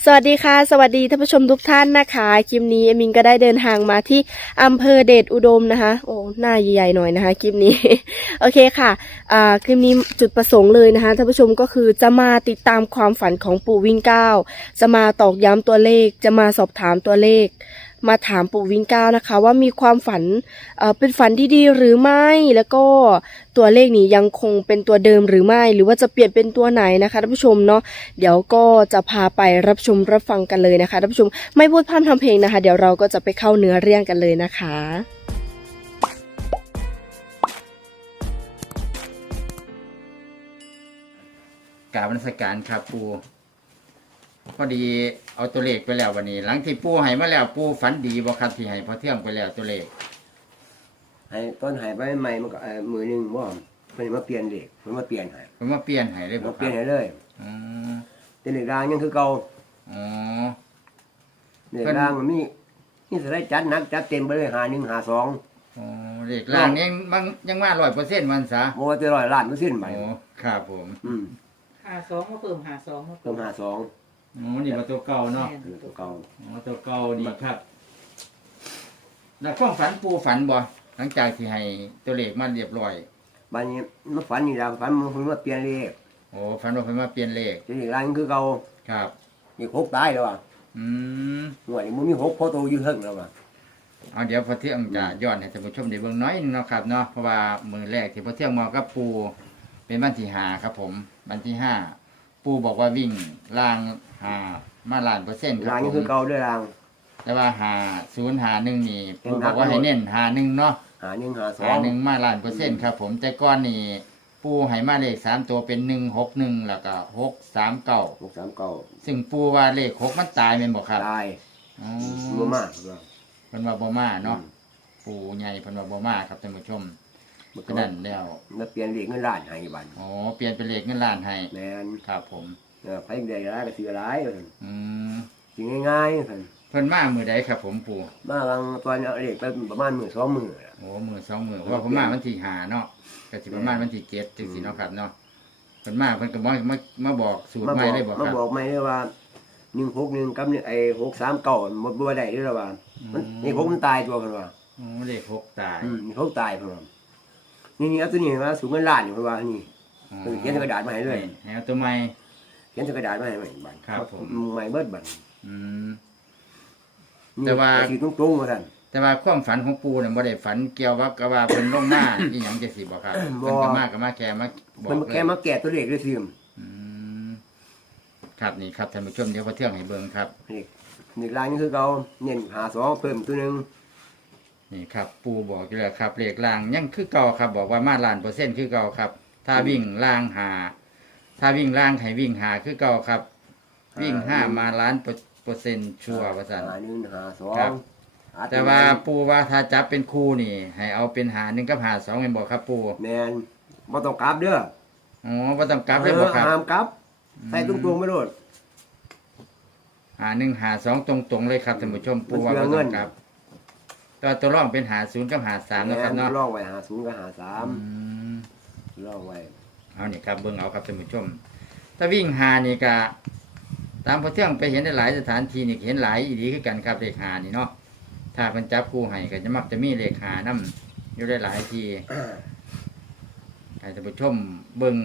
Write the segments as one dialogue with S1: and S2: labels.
S1: สวัสดีค่ะ สวัสดีท่านผู้ชมทุกท่านนะคะคลิปนี้เอมิงก็ได้เดินทางมาที่อำเภอเดชอุดมนะคะ โอ้หน้าใหญ่ๆหน่อยนะคะคลิปนี้ โอเคค่ะอ่าคลิปนี้จุดประสงค์เลยนะคะท่านผู้ชมก็คือจะมาติดตามความฝันของปู่วิ่งเก้าจะมาตอกย้ำตัวเลข จะมาสอบถามตัวเลข มาถามปู่วิงก้านะคะ ว่ามีความฝันเเป็นฝันที่ดีหรือไม่แล้วก็ตัวเลขนี้ยังคงเป็นตัวเดิมหรือไม่ หรือว่าจะเปลี่ยนเป็นตัวไหนนะคะท่านผู้ชมเนาะเดี๋ยวก็จะพาไปรับชมรับฟังกันเลยนะคะท่านผู้ชมไม่พูดพร่ำทำเพลงนะคะ เดี๋ยวเราก็จะไปเข้าเนื้อเรื่องกันเลยนะคะ
S2: กราบนมัสการครับปู พอดีเอาตัวเลขไปแล้ววันนี้ หลังที่ปูให้มาแล้วปูฝันดีบ่ครับที่ให้พอเที่ยงไปแล้วตัวเลข
S3: ให้ต้นหายไปใหม่มันก็เอ่อมือหนึงว่าเพิ่นมาเปลี่ยนเด็กเพิ่นมาเปลี่ยนให้
S2: ผมมาเปลี่ยนให้เลยบ่
S3: มา
S2: ค
S3: เปลี่
S2: รั
S3: ยน
S2: บ
S3: ให้เลย
S2: อ๋อ
S3: แต่เด็กรางยังคือเก่า
S2: อ๋อ
S3: เด็กรางมันมีนี่สไลด์จัดหนักจัดเต็มไปเลยหาหนึ่งหาสอง
S2: อ๋อเลขล่างนี่มันยังมาร้อยเปอร์เซ็นต์มันซะ
S3: โมว่าจะร้อยล้านเปอร์เซ็นต์ไป
S2: โอ้ครับผม
S3: อืม
S4: หาสองมาเพิ่มหาสองมา
S3: เพิ่มหาสอง
S2: อ๋อนี่มาตัวเก่าเนาะ
S4: แม่
S3: คือตัวเก่า
S2: อ๋อตัวเก่าดีครับ แล้วความฝันปูฝันบ่หลังจากที่ให้ตัวเลขมาเรียบร้อย
S3: บ้านนี้มันฝันนี่ละฝันมันเพิ่นมาเปลี่ยนเลข
S2: โอ้ฝันว่าเพิ่นมาเปลี่ยนเลข
S3: แต่เด็กรางยังคือเก่า
S2: ครับ
S3: นี่หกตายแล้วอะ
S2: อืม
S3: หน่วยมันมีหกพอโตอยู่เฮิงแล้วอะ
S2: เอาเดี๋ยวพอเที่ยงจะย้อนให้ท่านผู้ชมได้เบิ่งน้อยหนึงเนาะครับเนาะเพราะว่ามือแรกที่พอเที่ยงมากับปูเป็นวันที่ห้าครับผมวันที่ห้า ปูบอกว่าวิ่งล่างหามาล้านเปอร์เซ็นต์ค
S3: รา
S2: รั
S3: ง
S2: บ
S3: ยั
S2: ผ
S3: ง
S2: ม
S3: คือเก่าด้วยราง
S2: แต่ว่าหาศูนย์หาหนึ่งนี่
S3: เห็
S2: ปู
S3: น
S2: บ
S3: นั
S2: อกกว่าให้เน้นหาหนึ่งเนาะ
S3: หาหนึ่งหาสอ
S2: หางหนึ่งมาล้านเปอร์เซ็นต์ครับผมแต่ก้อนนี่ปูให้มาเลขสามตัวเป็นหนึ่งหกหนึ่งแล้วก็หกสามเก้า
S3: หกสามเก่า
S2: ซึ่งปูว่าเลขหกมันตายเป็นบอกครับ
S3: ตาย
S2: อ๋อ
S3: บ่มากครับ
S2: เพิ่นว่าบ่มาเนาะปูใหญ่เพิ่นว่าบ่มาครับท่านผู้ชม
S3: มัน
S2: ก็นั่นแล้ว
S3: มาเปลี่ยนเลขเงินล้านให้บัด
S2: อ๋อเปลี่ยนเป็นเลขเงินล้านให้
S3: แม่น
S2: ครับผม
S3: เออไผใดร้ายก็สิร้ายเพิ่น
S2: อืม
S3: สิง่ายๆเพิ่น
S2: เพิ่นมามือใดครับ ผมปู่
S3: มาบางตอนเอาเลขไปประมาณมื้อสองมื้อน่ะ
S2: โอ้มือสองมือเพราะว่าผมมาวันที่หาเนาะก็สิประมาณวันที่เจ็ดจังสิเนาะครับเนาะเพิ่นมาเพิ่นก็มามามาบอกสูตร
S3: มา
S2: ให
S3: บ
S2: ม่
S3: อก
S2: เลยบอก
S3: มา
S2: ครับ
S3: บอกไม่ได้ว่า161กับไอ้639บ่บ่ได้เด้อว่ามัน
S2: อืม
S3: นี่ผมมันตายตัวเพิ่นว่า
S2: โอ้เลขหกตาย
S3: อืมนี่เขาตายเพิ่นว่า นี่นี่เอาตัวนี้มาสูงเงินล้านนี่เพิ่นว่านี่
S2: อ๋อ
S3: เออเขียนใส่กระดาษมาให้เลย
S2: แหวตัวใหม่
S3: เขียนใส่กระดาษมาให้ใหม่บัด
S2: ครับผม
S3: ใหม่เบิดบัด
S2: อืม
S3: นี่
S2: แต่ว่า
S3: สิตรงๆว่าซั่น
S2: แต่ว่าความฝันของปู่เนี่ยบ่ได้ฝันเกี่ยวกับกับว่าเพิ่นลงมาอีหยังจังซี่บ่ครับ
S3: บ่
S2: เพิ่นก็มาก็มาแค่มาบอก
S3: เพิ่น
S2: เลย
S3: แค่มาแก้ตัวเลขด้วยซื่อ
S2: อืมครับนี่ครับท่านผู้ชมเดี๋ยวพอเที่ยงให้เบิ่งครับ
S3: นี่นี่ลายนี่คือเขาเน้นหาสองเพิ่มตัวหนึง
S2: นี่ครับ ปูบอกอยู่แล้วครับเลขล่างยังคือเก่าครับ บอกว่ามาล้านเปอร์เซ็นต์คือเก่าครับ ถ้าวิ่งล่างหา ถ้าวิ่งล่างให้วิ่งหาคือเก่าครับ วิ่งห้ามาล้านเปอร์เซ็นต์ชัวร์ว่าสัน
S3: หาหนึ่งหาสอง
S2: ครับ
S3: หา
S2: แต่ว่าปูว่าถ้าจับเป็นคู่นี่ ให้เอาเป็นหาหนึ่งกับหาสองเป็นบอกครับ ปู
S3: แมนบ่ต้องกลับเด้อ
S2: อ๋อว่าต้องกลับเลยบอกครับ
S3: ห้ามกลับใส่ตรงๆไม่โดด
S2: หาหนึ่งหาสองตรงๆเลยครับท่านผู้ชมปูว่า
S3: มัน
S2: ว่า
S3: เชื่อเงิ
S2: ต้อนงกลับ ตัวตัวร่องเป็นหาศูนย์กับหาสามนะครับ
S3: แม่
S2: เนาะ
S3: ล่องไว้หาศูนย์กับหาสาม
S2: อืม
S3: ล่องไว้
S2: เอานี่ครับเบิ่งเอาครับท่านผู้ชม ถ้าวิ่งหานี่ก็ตามพอเที่ยงไปเห็นในหลายสถานที่นี่เห็นหลายอีดีคือกันครับเลขหานี่เนาะถ้าเพิ่นจับคู่ให้ก็จะมักจะมีเลขหานํอยู่ได้หลายทีให้ท่านผู้ชมเบิ่ง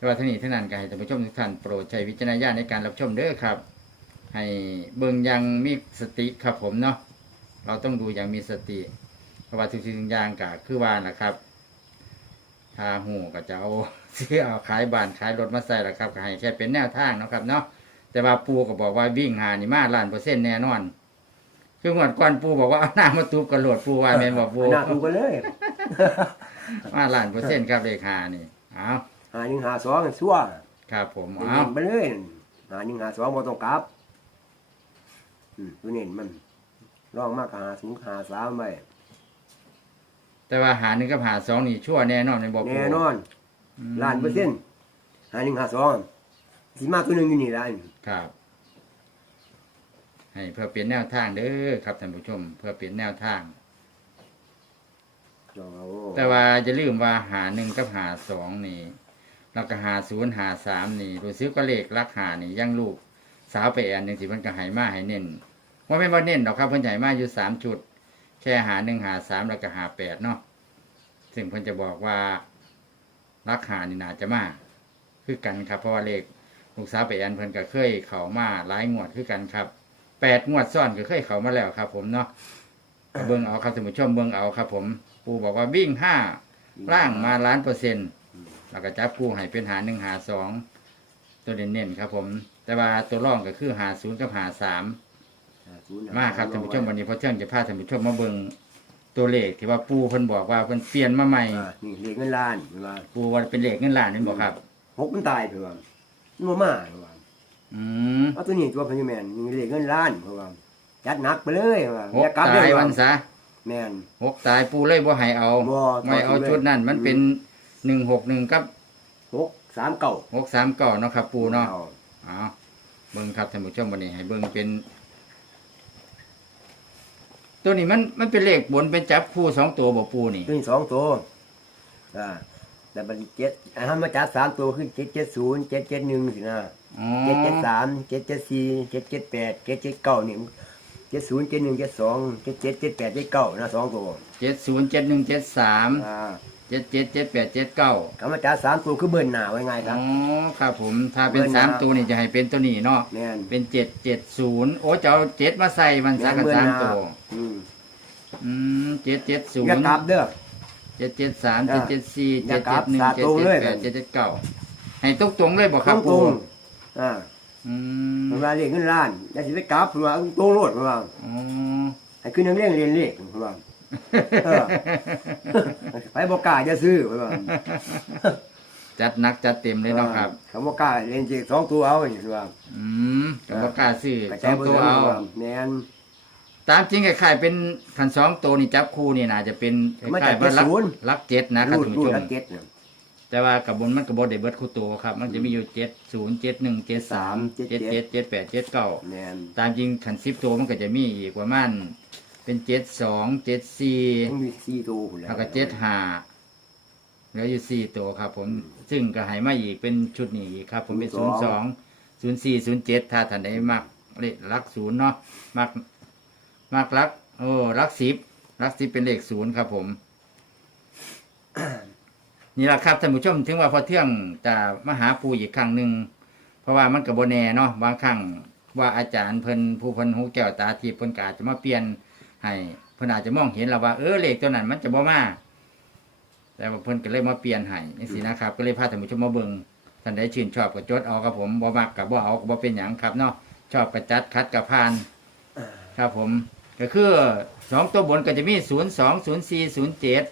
S2: แต่ว่าท่านี้เท่านั้นก็ให้ท่านผู้ชมทุกท่านโปรดใช้วิจารณญาณในการรับชมเด้อครับ ให้เบิ่งอยังมีสติครับผมเนาะเราต้องดูอย่างมีสติ เพราะว่าทุกสิ่งทุกอย่างก็คือว่านะครับถ้าหูก็จะเอาซื้อเอาขายบ้านขายรถมาใส่ละครับก็ให้แค่เป็นแนวทางเนาะครับเนาะแต่ว่าปูก็บอกว่าวิ่งหานี่มาล้านเปอร์เซ็นต์แน่นอน คืองวดก่อนปูบอกว่าเอาหน้ามาตูบกระโดดปูว่าแม่นบอกปู
S3: หน้าถูกกันเลย
S2: มาล้านเปอร์เซ็นต์ครับเลขหานี่เอา
S3: หาหนึ่งหาสองชั่ว
S2: ครับผม
S3: เน้
S2: เอา
S3: นไปเลยหาหนึ่งหาสองบ่ต้องกลับอืมตัวเน้นมันล่องมากกับหาศูนย์กับหาสามไว้
S2: แต่ว่าหาหนึ่งกับหาสองนี่ชั่วแน่นอนในบอกปู
S3: แน่นอน
S2: ม
S3: ล้านเปอร์เซ็นต์หาหนึ่งหาสองสิมาตัวหนึ่งอยู่นี่ละ
S2: ครับ ให้เพื่อเปลี่ยนแนวทางเด้อครับท่านผู้ชม เพื่อเปลี่ยนแนวทาง
S3: ลองเอา
S2: แต่ว่าจะลืมว่าหาหนึ่งกับหาสองนี่ แล้วก็หาศูนย์หาสามนี่รู้สึกก็เลขรักหานี่ยังลูกสาวไปแอนหนึ่งสิมันก็หายมาให้เน้นว่าไม่นว่าเน้นหรอกครับเพิ่นใหญ่มาอยู่สามจุด แค่หาหนึ่งหาสามแล้วก็หาแปดเนาะซึ่งเพิ่นจะบอกว่ารักหานี่น่าจะมาคือกันครับเพราะว่าเลขลูกสาวไปแอนเพิ่นก็เคยเข้ามาหลายงวดคือกันครับแปดงวดซ้อนก็เคยเข้ามาแล้วครับ ผมเนาะเบิ่งเอาครับท่านผู้ชมเบิ่งเอาครับ ผม ปูบอกว่าวิ่งห้าล่างมาล้านเปอร์เซ็นต์ แล้วก็จับคู่ให้เป็นหาหนึ่งหาสองตัวเน้นๆครับผม แต่ว่าตัวร่องก็คือหาศูนย์กับหาสามมาครับท่านผู้ชมวันนี้พอเที่ยงจะพาท่านผู้ชมมาเบิ่งตัวเลขที่ว่าปูเพิ่นบอกว่าเพิ่นเปลี่ยนมาใหม่
S3: อ่านี่เลขเงินล้านเพิ่นว่า
S2: ปูว่าเป็นเลขเงินล้านนี่บอกครับ
S3: หกมันตายเพิ่นว่ามันบ่มาเพิ่นว่า
S2: อืม
S3: เอาตัวนี้ตัวพญแมนนี่เลขเงินล้านเพิ่นว่าจัดหนักไปเลยเพิ่นว่า
S2: ห
S3: อกย่ากลับเล
S2: ตาย
S3: ย
S2: วันซะ
S3: แม่น
S2: หกตายปูเลยบ่ให้เอา
S3: บ่
S2: ไม่เอา
S3: บ่
S2: ชุดนั่นมันเป็น หนึ่งหกหนึ่งกับ
S3: หกสามเก้า
S2: หกสามเก้าเนาะครับ ปูเนาะ
S3: อ
S2: เอาเบิ่งครับท่านผู้ชมวันนี้ให้เบิ่งเป็น ตัวนี้มันมันเป็นเลขบนเป็นจับคู่สองตัวบ่ปูนี่
S3: ตัวนี้สองตัวอ่าแต่บัดนี้เจ็ดอันนั้นมาจัดสามตัวคือเจ็ดเจ็ดศูนย์เจ็ดเจ็ดหนึ่งสินะ
S2: อ๋อ
S3: เจ็ดเจ็ดสามเจ็ดเจ็ดสี่เจ็ดเจ็ดแปดเจ็ดเจ็ดเก้านี่เจ็ดศูนย์เจ็ดหนึ่งเจ็ดสองเจ็ดเจ็ดเจ็ดแปดเจ็ดเก้านะสองตัว
S2: เจ็ดศูนย์เจ็ดหนึ่งเจ็ดสาม
S3: อ่า
S2: เจ็ดเจ็ดเจ็ดแปดเจ็ดเก้า
S3: คำว่าจัดสามตัวคือเบิ้ลหนาไว้ไงค
S2: อ๋
S3: รั
S2: อบ ครับผม ถ้าเป็น
S3: เบิ่ง
S2: สาม
S3: นะ
S2: ตัวนี่จะให้เป็นตัวนี้เนาะ
S3: แม่น
S2: เป็นเจ็ดเจ็ดศูนย์โอ้จะเอาเจ็ดมาใส่มันสักกัน
S3: เบิ้ล
S2: สาม
S3: หนา
S2: ตัว
S3: อืม
S2: อืมเจ็ดเจ็ดศูน
S3: อย่า
S2: ย์
S3: กลับเด้อ
S2: เจ็ดเจ็ดสาม
S3: อ่า
S2: เจ็ดเจ็ดสี่
S3: อ
S2: เจ็
S3: ย่า
S2: ด
S3: กลั
S2: เจ็
S3: บ
S2: ดหนึ่ง
S3: สา
S2: เจ็ด
S3: ตรง
S2: เจ็ด
S3: เลย
S2: แปดเจ็ดเจ็ดเก้าให้ตรงตรงๆเลยบอกครับ
S3: ต
S2: ปู
S3: รงๆอ่า
S2: อืม
S3: เวลาเรียกเงินล้านอย่าสิไปกลับเพิ่นว่าตรงโลดเพิ่นว่า
S2: อ๋อ
S3: ให้ขึ้นนักเรียนเรียนเลขเพิ่นว่า เออไปบ่กล้าจะซื้อเพิ่นว่า
S2: จัดหนักจัดเต็มเลยเนาะครับ
S3: เขาบ่กล้าเรียนเลขสองตัวเอาอย่างนี้ว่า
S2: อืมกับว่ากล้าซื้อก
S3: ระ
S2: ส
S3: จา
S2: อยง
S3: บ่
S2: ตัว
S3: ได้
S2: เอา
S3: ว่าแม่น
S2: ตามจริงคล้ายๆเป็นขันสองตัวนี่จับคู่นี่น่าจะเป็นค
S3: มา
S2: ล้า
S3: จายก
S2: ๆว่ารัก
S3: ศูนย์
S2: รักเจ็ดนะครับ
S3: รูด
S2: ท่าน
S3: รู
S2: ผู้
S3: ด
S2: ช
S3: ละ
S2: ม
S3: เจ็ดเนี่ย
S2: แต่ว่ากับบนมันกับบนเดเบิร์ตคู่ตัวครับ มันจะมีอยู่เจ็ดศูนย์เจ็ดหนึ่งเจ็ดสามเจ็ดเจ็ดเจ็ดแปดเจ็ดเก้า
S3: แม่น
S2: ตามจริงขันสิบตัวมันก็จะมีอีกประมาณ เป็นเจ็ดสองเจ็ดสี่
S3: ต้องมีสี่ตัวพุ่นแหล้ว
S2: แล้วก็เจ็ดห้าเหลืออยู่สี่ตัวครับ ผมซึ่งก็ใหายมาอีกเป็นชุดนี้อีกครับ ผมเป็นศูนย์สองศูนย์สี่ศูนย์เจ็ดถ้าท่านใดมักเลขรักศูนย์เนาะมักมักรักโอ้รักสิบรักสิบเป็นเลขศูนย์ครับ ผม นี่แหละครับท่านผู้ชมถึงว่าพอเที่ยงจะมาหาปูอีกครั้งหนึ่งเพราะว่ามันกับโบแน่เนาะบางครั้งว่าอาจารย์เพิ่นผู้เพิ่นหูแก้วตาทิพย์เพิ่นกอาจจะมาเปลี่ยน ให้เพิ่นอาจจะมองเห็นแล้วว่าเออเลขตัวนั้นมันจะบ่มาแต่ว่าเพิ่นก็เลยมาเปลี่ยนให้นี่สินะครับ ก็เลยพาท่านผู้ชมมาเบิ่งท่านใดชื่นชอบก็จดเอาครับผมบ่มักก็บ่เอาก็บ่เป็นหยังครับเนาะชอบก็จัดคัดก็ผ่านครับผมก็คือสองตัวบนก็จะมีศูนย์สองศูนย์สี่ศูนย์เจ็ด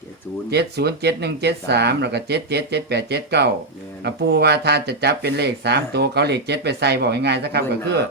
S3: เจ็ดศูนย์
S2: เจ็ดศูนย์เจ็ดหนึ่งเจ็ดสามแล้วก็เจ็ดเจ็ดเจ็ดแปดเจ็ดเก้า
S3: แม่น
S2: แล้วปูว่าถ้าจะจับเป็นเลขสามตัวเขาเลขเจ็ดไปใส่บอกง่ายๆสักครับ
S3: เบิ่
S2: ก็
S3: ง
S2: คือ
S3: เอา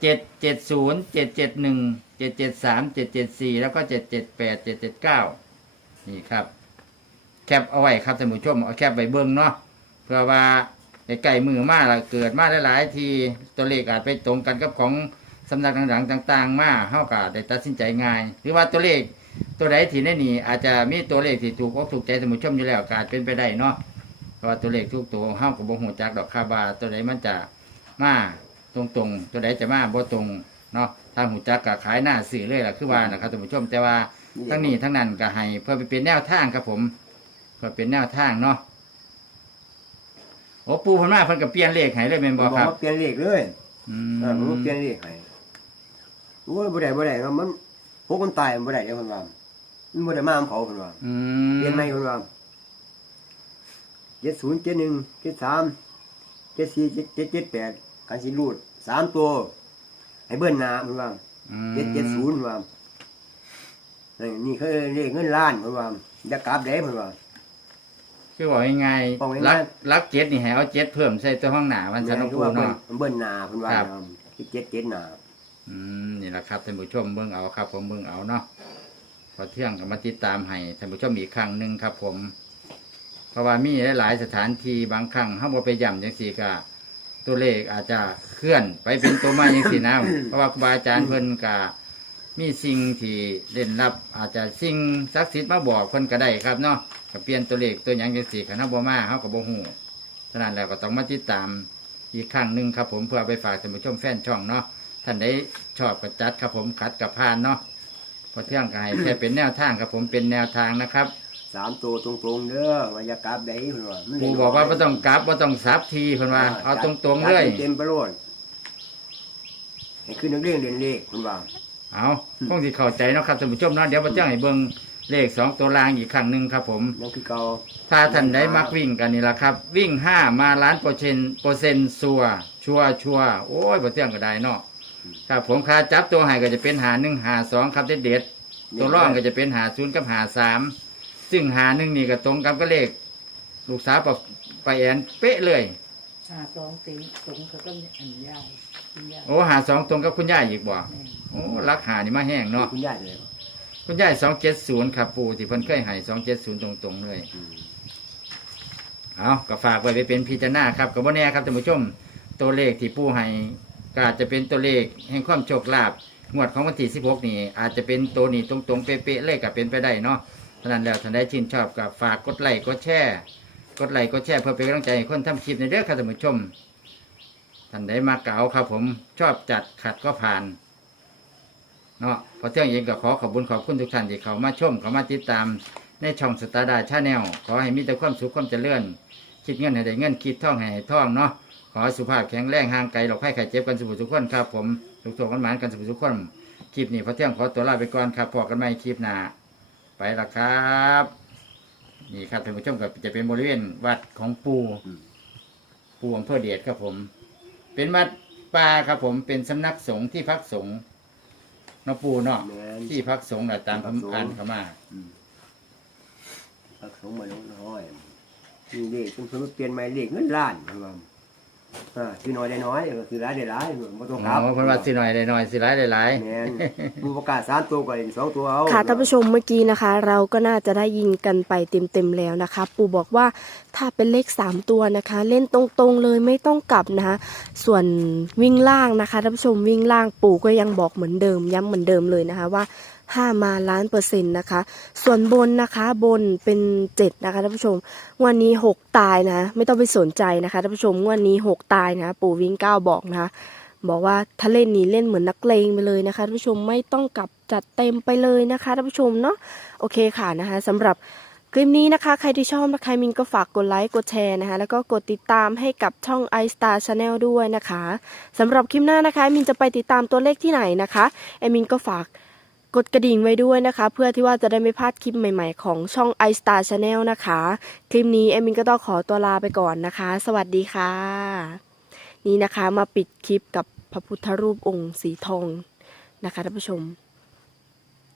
S2: เจ็ดเจ็ดศูนย์เจ็ดเจ็ดหนึ่งเจ็ดเจ็ดสามเจ็ดเจ็ดสี่แล้วก็เจ็ดเจ็ดแปดเจ็ดเจ็ดเก้านี่ครับ แคปเอาไว้ครับท่านผู้ชมเอาแคปไปเบิ้งเนาะเพื่อว่าไก่มือมาละเกิดมาหลายๆทีตัวเลขอาจไปตรงกันกับของสำนักต่างๆต่าง ๆ มาเฮาก็ได้ตัดสินใจง่าย หรือว่าตัวเลขตัวใดที่ในนี่อาจจะมีตัวเลขที่ถูกอกถูกใจท่านผู้ชมอยู่แล้วก็อาจเป็นไปได้เนาะเพราะว่าตัวเลขทุกตัวเฮาก็บ่ฮู้จักดอกคาบาตัวใดมันจะมาตรงๆ ตัวใดจะมาบ่ตรงเนาะ ถ้าฮู้จักก็ขายหน้าสื่อเลยล่ะคือว่านะครับท่านผู้ชมแต่ว่าทั้งนี้ทั้งนั้นก็ให้เพื่อไปเป็นแนวทางครับผมเพื่อเป็นแนวทางเนาะโอ้ปูเพันมาเพิ่นก็เปลี่ยนเลขให้เลยแม่นบ่
S3: บอก
S2: ครับ
S3: ว่าเปลี่ยนเลขเลย
S2: อื
S3: เออมัน
S2: ม
S3: เปลี่ยนเลขให้โอ้ยบ่ได้บ่ได้ครับมันพวกคนตายมันบ่ได้เด้อเพิ่นว่ามันบ่ได้มาของเขาเพิ่นว่า
S2: อืม
S3: เปลี่ยนใหม่เพิ่นว่าเจ็ดศูนย์เจ็ดหนึ่งเจ็ดสามเจ็ดสี่เจ็ดเจ็ดเจ็ดแปดการสิรูดสามตัว ให้เบิ้ลหน้าเพิ่นว่า
S2: อืม
S3: เจ็ดเจ็ดศูนย์ว่านี่นี่คือเลขเงินล้านเพิ่นว่าอย่ากลับเด้เพิ่นว่า
S2: คือบอกง่าย
S3: บอก
S2: ๆ
S3: ง่ายๆ
S2: รักรักเจ็ดนี่ให้เอาเจ็ดเพิ่มใส่ตัวห้องหน้ามันสนุก
S3: คือ
S2: ปู
S3: ว่าเบิ้ล
S2: เนาะ
S3: เบิ้ลหน้าเพิ่นว่า
S2: ครับ
S3: ที่เจ็ดเจ็ดหน้า
S2: อืมนี่แหละครับท่านผู้ชมเบิ่งเอาครับ ผมเบิ่งเอาเนาะพอเที่ยงก็มาติดตามให้ท่านผู้ชมอีกครั้งหนึ่งครับ ผม เพราะว่ามีหลายๆสถานที่บางครั้งห้ามไปย่ำจังสี่ก็ตัวเลขอาจจะ เคลื่อนไปเป็นตัวมาจังสี่นะ เพราะว่าครูบาอาจารย์เพิ่นก็มีสิ่งที่เล่นลับ อาจจะสิ่งศักดิ์สิทธิ์มาบอกคนก็ได้ครับเนาะก็เปลี่ยนตัวเลขตัวหยังจังสี่คันเฮาบ่มาเฮาก็บ่ฮู้ฉะนั้นแล้วก็ต้องมาติดตามอีกครั้งหนึ่งครับผมเพื่อเอาไปฝากท่านผู้ชมแฟนช่องเนาะท่านได้ชอบก็จัดครับผมขัดกับพานเนาะเพอเที่ยงก็ให้แค่เป็นแนวทางครับผมเป็นแนวทางนะครับ
S3: สามตัวตรงๆเด้อมายากลับได้เพิ่นว่ามัน
S2: ปูบอกว่าไม่ต้องกลับไม่ต้องซับทีเพิ่นว่าเอาตรงๆเลย
S3: จัดเต็มไปโลด ให้ขึ้นนักเรียนเรียนเลขเพิ่นว่า
S2: เอาคงที่เข้าใจเนาะครับท่านผู้ชมเนาะเดี๋ยวพระเจ้าให้เบิ่งเลขสองตัวรางอีกครั้งหนึ่งครับผม
S3: ยังคือเก่า
S2: ถ้าท่านได้มักวิ่งกันนี่ละครับ วิ่งห้ามาล้านเปอร์เซ็นต์เปอร์เซ็นต์ชัวร์ชัวร์ชัวร์โอ้ยพระเจ้าก็ได้เนาะครับผมค่าจับตัวให้ก็จะเป็นหาหนึ่งหาสองครับเด็ดเด็ดๆตัวร่องก็จะเป็นหาศูนย์กับหาสามซึ่งหาหนึ่งนี่ก็ตรงกับก็เลข ลูกสาวปะไปแอนเป๊ะเลย
S4: ห้าสองเต็งสงเขาก็มีอันยาวคุณยาว
S2: โอ้หาสองตรงกับคุณย่าอีกบ่
S4: แม่น
S2: โอ้รักหานี่มาแห้งเนาะ
S3: คุณญาติเลย
S2: คุณยายสองเจ็ดศูนย์ครับปู่ที่เพิ่นเคยให้สองเจ็ดศูนย์ตรงๆเลย
S3: อืม
S2: เอาก็ฝากไว้ไปเป็นพิจารณาครับกับว่าแน่ครับท่านผู้ชมตัวเลขที่ปู่ให้ก็อาจจะเป็นตัวเลขแห่งความโชคลาภงวดของวันที่16 นี่ อาจจะเป็นตัวนี้ตรงๆเป๊ะๆเลยก็เป็นไปได้เนาะฉะนั้นแล้วท่านใดชื่นชอบก็ฝากกดไลค์กดแชร์ก ดไลค์กดแชร์เพื่อเป็นกำลังใจให้คนทำคลิปในเด้อครับท่านผู้ชมท่านใดมาเก่าครับผมชอบจัดขัดก็ผ่านเนาะพอเที่ยงเองก็ขอขอบคุณขอบคุณทุกท่านที่เขามาชมเขามาติดตามในช่องสตาร์ดาชาแนลขอให้มีแต่ความสุขความเจริญคิดเงินให้ได้เงินคิดท่องให้ท่องเนาะขอให้สุภาพแข็งแรงห่างไกลหลอกไข้ไข้เจ็บกันสุขทุกคนครับผมทุกตัวกันหมานกันสุขทุกคนคลิปนี้พอเที่ยงขอตัวลาไปก่อนครับพอกันใหม่คลิปหน้าไปละครับ นี่ครับท่านผู้ชมก็จะเป็นบริเวณวัดของปูปูอำเภอเดชครับผม เป็นวัดป่าครับผมเป็นสำนักสงฆ์ที่พักสงฆ์เนาะปูเนาะ
S3: แม่น
S2: ที่พักสงฆ์น่ะตามคำอ่านเข้ามา
S3: อืมพักสงฆ์มาลงน้อยมีเลขเพิ่นเพิ่นเปลี่ยนใหม่เลขเงินล้านเพิ่นว่า อ่าคือน้อยได้น้อยก็คือหลายได้หลายบ่ต้องกลับ
S2: อ๋อเพิ่นว่าสิหน่อยได้หน่อยสิหลายได้หลาย
S3: แม่นผู้ประกาศสามตัวก็เล่นสองตัวเอา
S1: ค่ะท่านผู้ชมเมื่อกี้นะคะ เราก็น่าจะได้ยินกันไปเต็มๆแล้วนะคะ ปู่บอกว่าถ้าเป็นเลข 3 ตัวนะคะ เล่นตรงๆเลยไม่ต้องกลับนะคะ ส่วนวิ่งล่างนะคะท่านผู้ชมวิ่งล่างปู่ก็ยังบอกเหมือนเดิมย้ำเหมือนเดิมเลยนะคะว่า ห้ามาล้านเปอร์เซ็นต์นะคะ ส่วนบนนะคะบนเป็นเจ็ดนะคะท่านผู้ชมงวันนี้หกตายนะ ไม่ต้องไปสนใจนะคะท่านผู้ชมงวันนี้หกตายนะ ปู่วิ่งเก้าบอกนะคะบอกว่าถ้าเล่นนี้เล่นเหมือนนักเลงไปเลยนะคะท่านผู้ชมไม่ต้องกลับจัดเต็มไปเลยนะคะท่านผู้ชมเนาะโอเคค่ะนะคะสำหรับคลิปนี้นะคะ ใครที่ชอบนะคะมินก็ฝากกดไลค์ กดแชร์นะคะ แล้วก็กดติดตามให้กับช่อง i Star Channel ด้วยนะคะสำหรับคลิปหน้านะคะ มินจะไปติดตามตัวเลขที่ไหนนะคะแอมินก็ฝาก กดกระดิ่งไว้ด้วยนะคะ เพื่อที่ว่าจะได้ไม่พลาดคลิปใหม่ๆของช่อง i Star Channel นะคะ คลิปนี้เอมินก็ต้องขอตัวลาไปก่อนนะคะ สวัสดีค่ะ นี่นะคะมาปิดคลิปกับพระพุทธรูปองค์สีทองนะคะท่านผู้ชม